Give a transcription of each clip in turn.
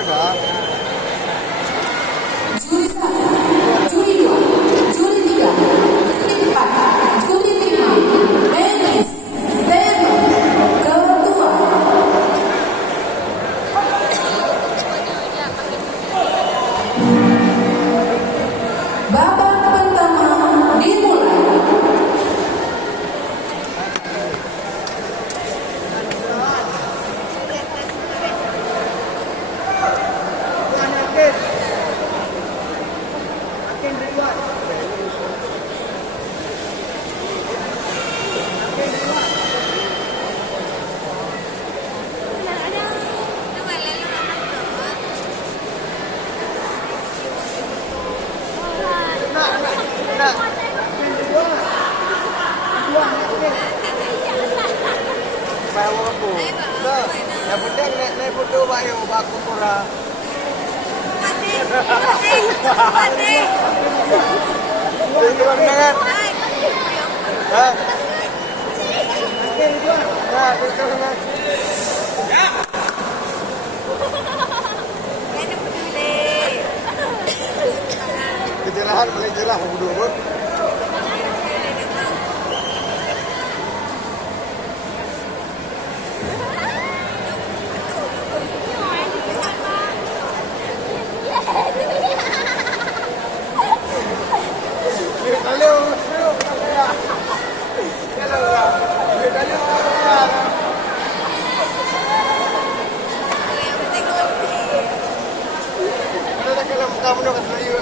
benar kah? Juri 1, juri 2, juri 3, juri 4, juri 5, Menis, tema kedua. Babak pertama dimulai. Bawa aku. Dah. Yang penting naik foto bayu baku kurang. Mati. Tuan dengan. Ha? Ha, tuan dengan. Kejerahan paling jerah bodoh. Kamu nak Melayu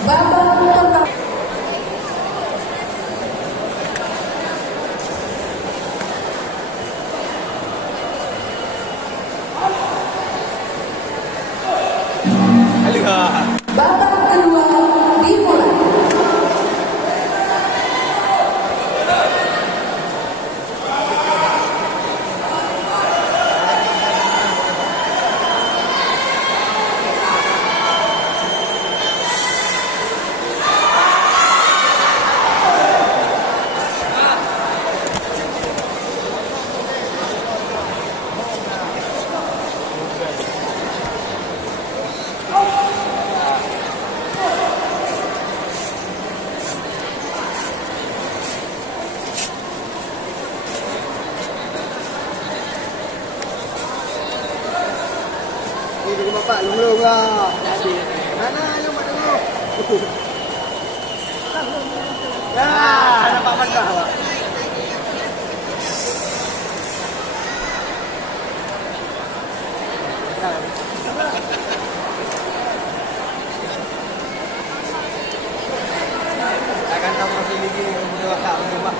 Babak pertama. Babak kedua dimulai. Ini bapak lung-lung lah. Mana yang pada dulu? Ya, nampak mentah pak. Akan tahu profil lagi berdua tak pak.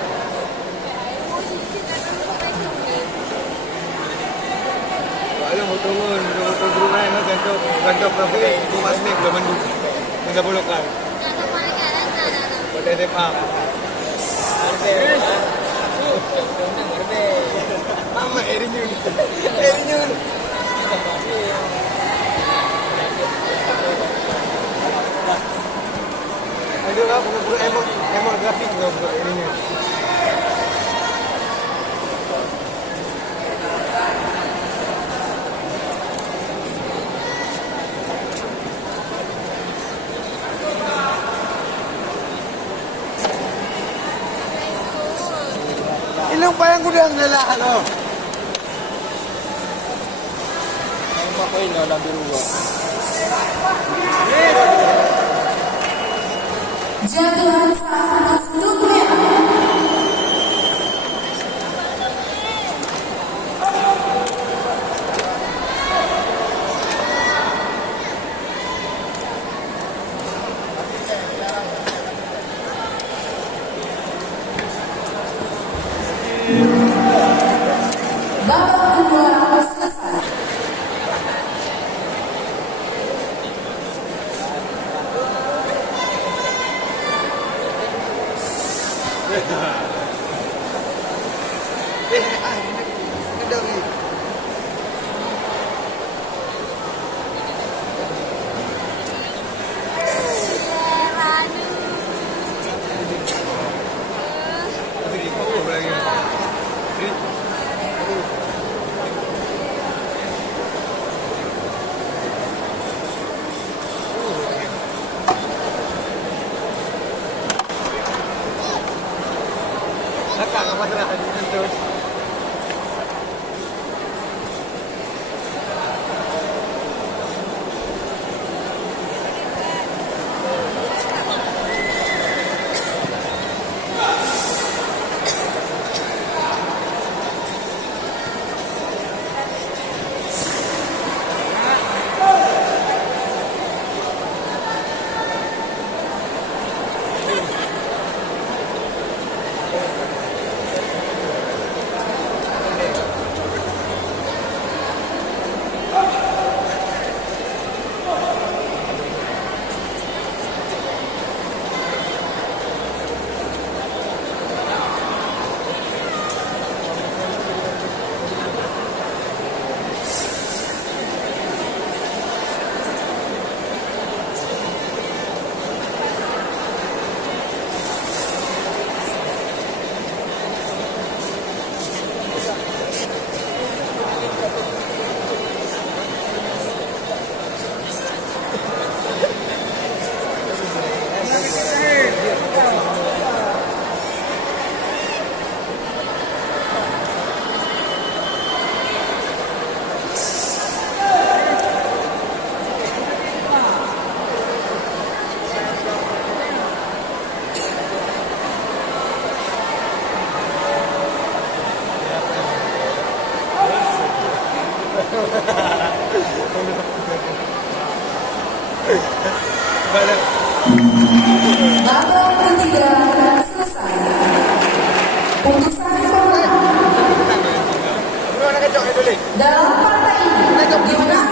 Alam mo tungon, motor group na ganto profil, tumas ni belum mandu. Kita bulok kan. Pada depa. Mama erinyun. Ada lah pura-pura emang grafik juga erinyun. Ilang pa yung gudang nila, ano? Ang pakoy na lang biruwa. Jatuhan saat sebelumnya. Babak kedua selesai. Ada lagi. Jadi kau lagi. Kakak apa serah terus. Babak ketiga selesai. Putusan pemenang Bro nak kacau ni boleh. dalam partai ini dimenangkan